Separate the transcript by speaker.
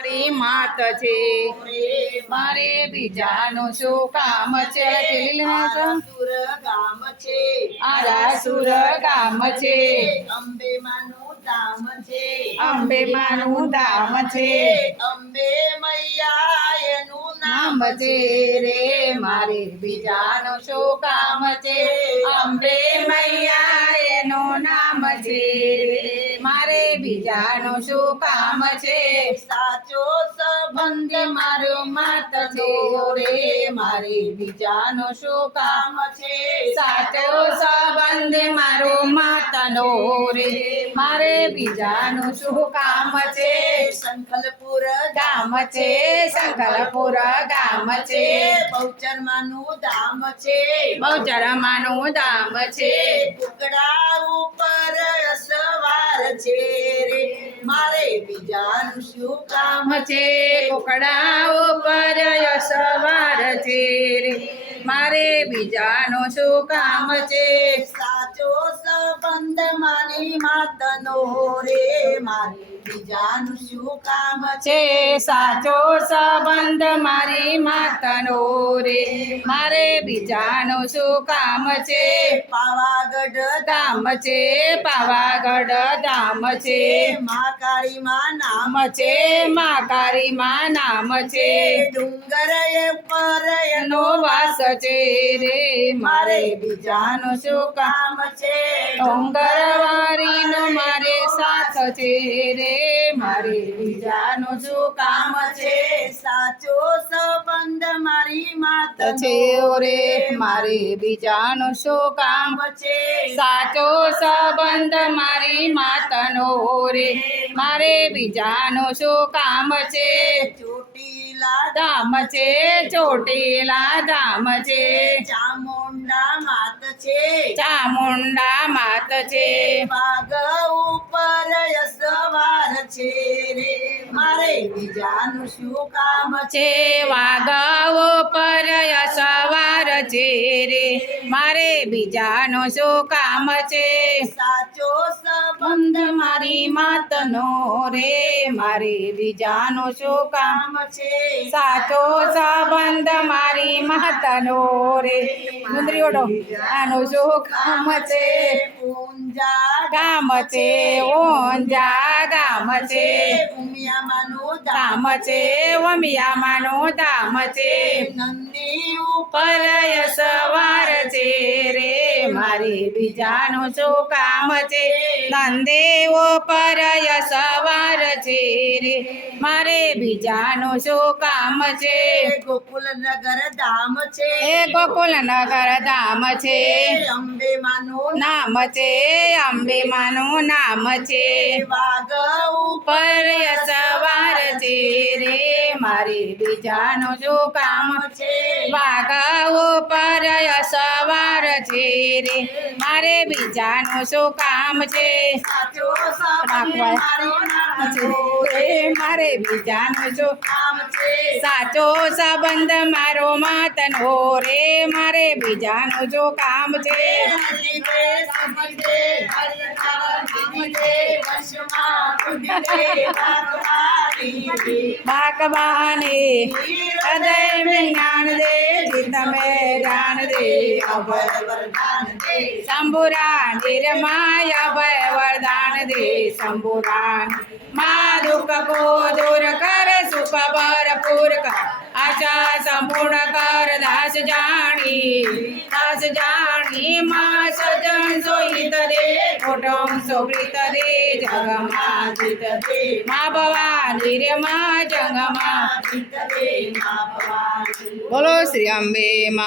Speaker 1: મારી માત છે. મારે બીજાનું શું કામ છે?
Speaker 2: સુર ગામ છે.
Speaker 1: આરાસુર ગામ છે.
Speaker 2: અંબે માનું ધામ છે.
Speaker 1: અંબે માનું ધામ છે.
Speaker 2: અંબે મૈયા એનું નામ
Speaker 1: છે રે મારે બીજાનું શું કામ છે? અંબે મૈયા એનું નામ છે બીજાનું શું કામ છે?
Speaker 2: સાચો સંબંધ
Speaker 1: મારો માત રે. મારે બીજાનું શું કામ
Speaker 2: છે?
Speaker 1: સાચો સંબંધ મારો માતાનો રે. મારે બીજાનું શું કામ છે?
Speaker 2: સંકલપુર
Speaker 1: ગામ છે. સંકલપુર ગામ છે.
Speaker 2: બહુચરમાનું ધામ છે.
Speaker 1: બહુચરમાનું ધામ છે.
Speaker 2: કુકડા ઉપર સવાર છે. મારે બીજાનું શું કામ
Speaker 1: છે? કોકડાઓ પર સવાર છે રે. મારે બીજાનું શું કામ છે?
Speaker 2: સાચો સંબંધ મારી માતનો રે. મારે બીજાનું શું કામ છે
Speaker 1: સાચો સંબંધ મારી માતાનો રે. મારે બીજાનું શું કામ છે?
Speaker 2: પાવાગઢ
Speaker 1: ધામ છે પાવાગઢ ધામ છે.
Speaker 2: મા કાળી માં નામ
Speaker 1: છે માં નામ છે
Speaker 2: ડુંગર એ પર
Speaker 1: એનો વાસ છે રે. મારે બીજાનું શું કામ
Speaker 2: છે?
Speaker 1: ડોંગરવારીનો મારે સાથ છે રે. મારે બીજાનું શું કામ
Speaker 2: છે? સાચો સંબંધ મારી માત
Speaker 1: છે ઓરે મારે બીજાનું શું કામ
Speaker 2: છે
Speaker 1: સાચો સંબંધ મારી માતનો રે મારે બીજાનું શું કામ છે?
Speaker 2: ચોટીલા
Speaker 1: ધામ છે ચોટીલા ધામ છે.
Speaker 2: ચામુંડા માત છે.
Speaker 1: ચામુંડા માત છે.
Speaker 2: સવાર છે રે મારે બીજાનું શું કામ છે?
Speaker 1: છે પરય પર સવાર છે રે મારે બીજાનું શું કામ છે?
Speaker 2: સાચો સંબંધ
Speaker 1: મારી માતનો રે મારે બીજાનું શું કામ
Speaker 2: છે?
Speaker 1: સાચો સંબંધ મારી માતનો રે મુંદરી ઓડો આનું શું કામ છે?
Speaker 2: પૂંજા
Speaker 1: ગામ છે. ઓંજા ગામ છે ધામ છે વમિયામાનું ધામ છે
Speaker 2: નંદી
Speaker 1: ઉપર રે મારી બીજાનું શું કામ છે? નંદેવો પરય સવાર છે રે. મારે બીજાનું શું કામ છે?
Speaker 2: ગોકુલ નગર ધામ છે.
Speaker 1: એ ગોકુલનગર ધામ છે.
Speaker 2: અંબે માનું
Speaker 1: નામ છે અંબે માનું નામ છે.
Speaker 2: વાઘ
Speaker 1: ઉપર સવાર છે મારી બીજાનું શું કામ
Speaker 2: છે
Speaker 1: વાઘાઓ પર સવાર છે રે મારે બીજાનું શું કામ છે
Speaker 2: સાચો સંબંધ મારી
Speaker 1: બીજાનું શું
Speaker 2: કામ છે.
Speaker 1: સાચો સંબંધ મારો માતનો રે. મારે બીજાનું શું કામ છે.
Speaker 2: સમજે હરિનામ જીવે વશમાં બુદ્ધિને વારવારી
Speaker 1: બાકબાને હૃદય મેં दे દે ચિત્ત મેં જાન દે, અભય
Speaker 2: વરદાન દે.
Speaker 1: શંભુરા નિરમાય અભય વરદાન દે શંભુરાન મા દુઃખ કો દૂર કર, સુખ ભરપૂર કર. આશા સંપૂર્ણ કર દાસ જાણી દાસ જાણી મા સજન સોહિત દે કુટુંબ સુપ્રીત દે જગમાં મા ભવાની રે મા જંગમાં બોલો શ્રી અંબે મા